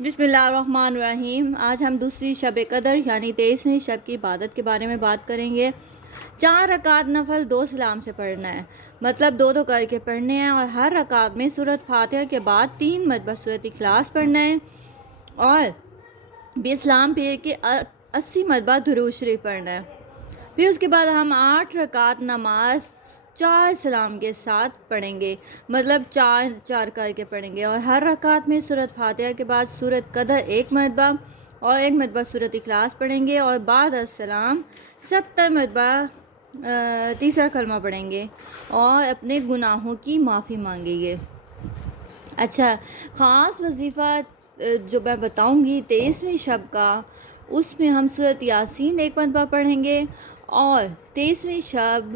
بسم اللہ الرحمن الرحیم۔ آج ہم دوسری شب قدر یعنی 23ویں شب کی عبادت کے بارے میں بات کریں گے۔ 4 رکعت نفل 2 سلام سے پڑھنا ہے، مطلب 2 کر کے پڑھنے ہیں، اور ہر رکعت میں سورۃ فاتحہ کے بعد 3 مرتبہ سورۃ اخلاص پڑھنا ہے، اور بھی سلام پھیر کے 80 مرتبہ درود شریف پڑھنا ہے۔ پھر اس کے بعد ہم 8 رکعت نماز 4 سلام کے ساتھ پڑھیں گے، مطلب 4 کر کے پڑھیں گے، اور ہر رکعت میں سورۃ فاتحہ کے بعد سورۃ قدر 1 مرتبہ اور 1 مرتبہ سورۃ اخلاص پڑھیں گے، اور بعد السلام 70 مرتبہ تیسرا کلمہ پڑھیں گے اور اپنے گناہوں کی معافی مانگیں گے۔ اچھا، خاص وظیفہ جو میں بتاؤں گی 23ویں شب کا، اس میں ہم سورۃ یاسین 1 مرتبہ پڑھیں گے، اور 23ویں شب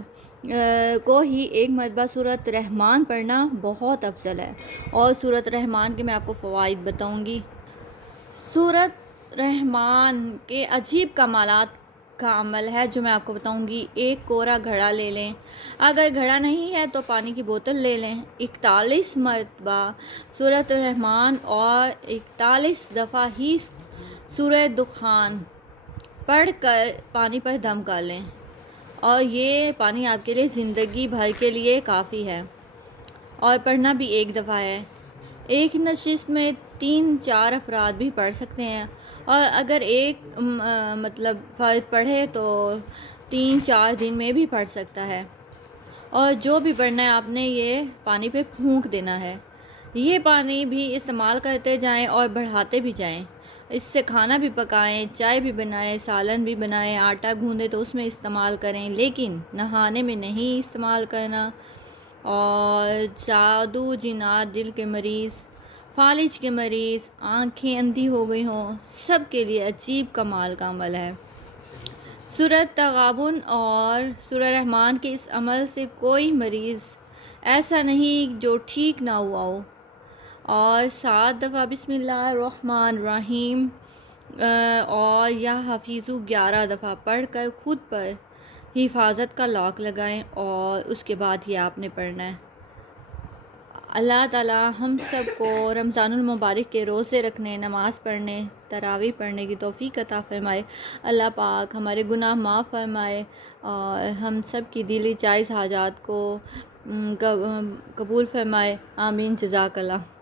کو ہی 1 مرتبہ سورۃ رحمان پڑھنا بہت افضل ہے، اور سورۃ رحمان کے میں آپ کو فوائد بتاؤں گی۔ سورۃ رحمان کے عجیب کمالات کا عمل ہے جو میں آپ کو بتاؤں گی۔ ایک کوڑا گھڑا لے لیں، اگر گھڑا نہیں ہے تو پانی کی بوتل لے لیں، 41 مرتبہ سورۃ رحمان اور 41 دفعہ ہی سورہ دخان پڑھ کر پانی پر دم کر لیں، اور یہ پانی آپ کے لیے زندگی بھر کے لیے کافی ہے، اور پڑھنا بھی 1 دفعہ ہے۔ ایک نشست میں 3-4 افراد بھی پڑھ سکتے ہیں، اور اگر ایک مطلب فرد پڑھے تو 3-4 دن میں بھی پڑھ سکتا ہے، اور جو بھی پڑھنا ہے آپ نے یہ پانی پہ پھونک دینا ہے۔ یہ پانی بھی استعمال کرتے جائیں اور بڑھاتے بھی جائیں، اس سے کھانا بھی پکائیں، چائے بھی بنائیں، سالن بھی بنائیں، آٹا گوندیں تو اس میں استعمال کریں، لیکن نہانے میں نہیں استعمال کرنا۔ اور جادو جنات، دل کے مریض، فالج کے مریض، آنکھیں اندھی ہو گئی ہوں، سب کے لیے عجیب کمال کا عمل ہے۔ سورۃ تغابن اور سورہ رحمان کے اس عمل سے کوئی مریض ایسا نہیں جو ٹھیک نہ ہوا ہو۔ اور 7 دفعہ بسم اللہ الرحمن الرحیم اور یا حفیظو 11 دفعہ پڑھ کر خود پر حفاظت کا لاک لگائیں، اور اس کے بعد یہ آپ نے پڑھنا ہے۔ اللہ تعالی ہم سب کو رمضان المبارک کے روزے رکھنے، نماز پڑھنے، تراویح پڑھنے کی توفیق عطا فرمائے۔ اللہ پاک ہمارے گناہ معاف فرمائے، اور ہم سب کی دلی جائز حاجات کو قبول فرمائے۔ آمین۔ جزاک اللہ۔